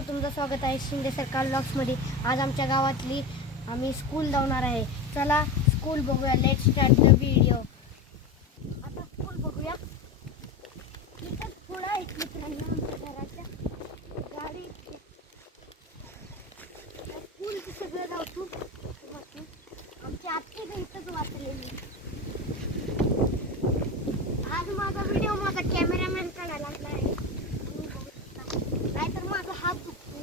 मित्रांनो, तुमचं स्वागत आहे शिंदे सरकार ब्लॉग्समध्ये। आज आमच्या गावातली आम्ही स्कूल जाणार आहे। चला स्कूल बघूया। Let's start the video. आता स्कूल बघूया। इथं पुढं आहे मित्रांनो आमच्या घराच्या गाडी। स्कूलचं सगळं लावतो आमची आत्ती इथंच वाचलेली। आज माझा व्हिडिओ माझा कॅमेरामॅन काढायला लागला आहे, नाहीतर माझा हात दुखतो।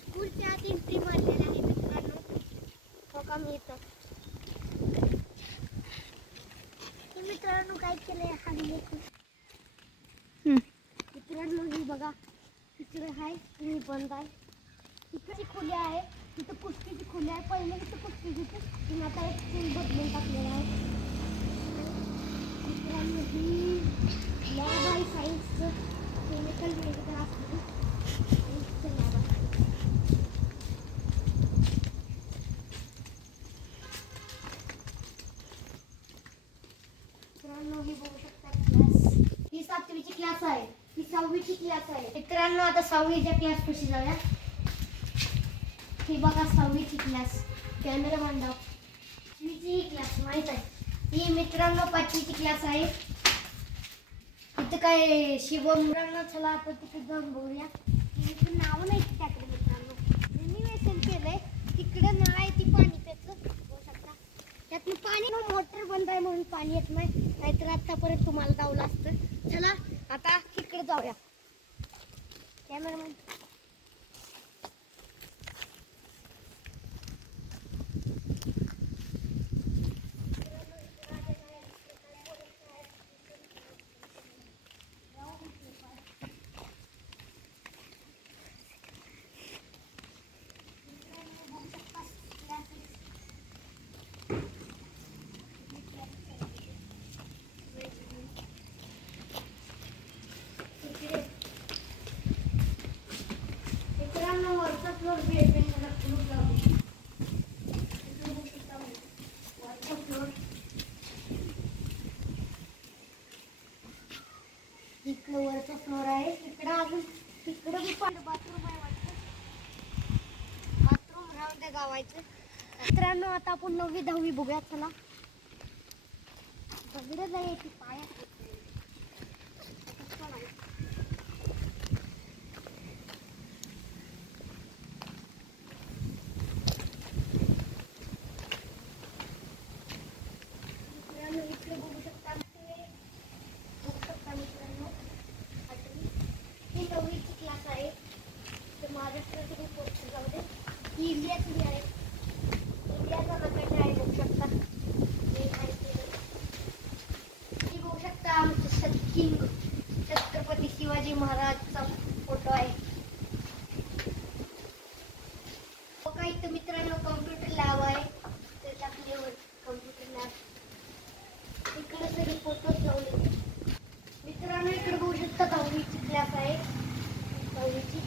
स्कूलच्या आत एंट्री मारलेला आहे मित्रांनो, हो का मी इथं। तर मित्रांनो काय केलंय हा मित्रांनो, ही बघा तिकडे आहे, ही बंद आहे। तिकडची खोली आहे, तिथं कुस्तीची खोली आहे। पहिले तिथं कुस्तीची होती, आता एक स्कूल बदलून टाकलेलं आहे मित्रांनो। ही लॅब आहे सायन्सचं, केमिकल वगैरे असतं सायन्सचं लॅब आहे। मित्रांनो ही बघू शकता क्लास, ही 7वीची क्लास आहे, ही 6वीची क्लास आहे। मित्रांनो आता 6वीच्या क्लास कशी जाऊया। ही बघा 6वीची क्लास, कॅमेरा बांधा। 5वीची क्लास माहित आहे। ही मित्रांनो 5वीची क्लास आहे। इथं काय शिवमुरांना। चला आता तिकडे जाऊन बघूया। इथं नाव नाही त्याकडे मित्रांनो, रिनिवेशन केलंय। तिकडे नळ आहे, ती पाणी प्यायचं बघू शकता। त्यातून पाणी मोटर बंद आहे म्हणून पाणी येत नाही, नाहीतर आतापर्यंत तुम्हाला दावलं असतं। चला आता तिकडे जाऊया। कॅमेरामॅन वरचा फ्लोर इकडं वरचा फ्लोर आहे। इकडं अजून तिकडं बी बाथरूम आहे वाटतं, बाथरूम राहून त्या गावायचं। मित्रांनो आता आपण 9वी 10वी बघूया। चला दगड जायची पाया इकडे बघू शकता मित्रांनो। 9वीची क्लास आहे, तर महाराष्ट्राची पोस्ट जाऊ दे। ही इंडियाची आहे, इंडियाचा नकाशा आहे बघू शकता। ही बघू शकता आमचं किंग छत्रपती शिवाजी महाराजचा फोटो आहे। बघा इथं मित्रांनो कम्प्युटर लॅब आहे, त्याच्या आपल्यावर कम्प्युटर लॅब। इकडे सगळे फोटोज लावले मित्रांनो। इकडे बघू शकता 10वीची क्लास आहे, 10वीची।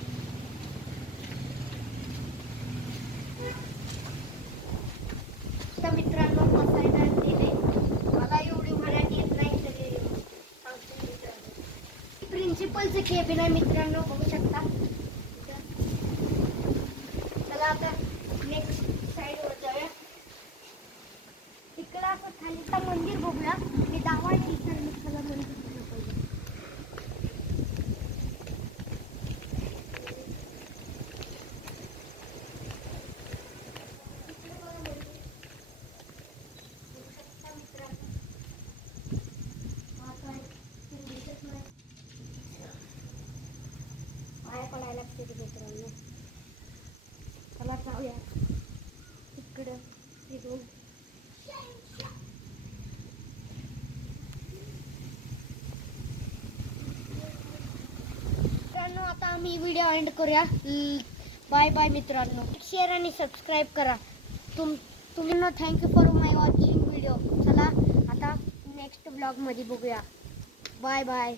मित्रांनो बसायला दिले, मला एवढी मराठी येत नाही तरी सांगतो मित्रांनो। प्रिन्सिपलचं केबिन आहे मित्रांनो, बघू शकता। चला आता नेक्स्ट साईडवर जाऊया। तिकडं असं खालीचं मंदिर बघूया। मी दावा टीचर मित्राला मंदिर पडायला लागते मित्रांनो। चला जाऊया तिकडं फिरून। मित्रांनो आता आम्ही व्हिडिओ एंड करूया। बाय बाय मित्रांनो, शेअर आणि सबस्क्राईब करा। तुम्ही thank you for my watching video. चला आता नेक्स्ट ब्लॉग मध्ये बघूया। Bye bye.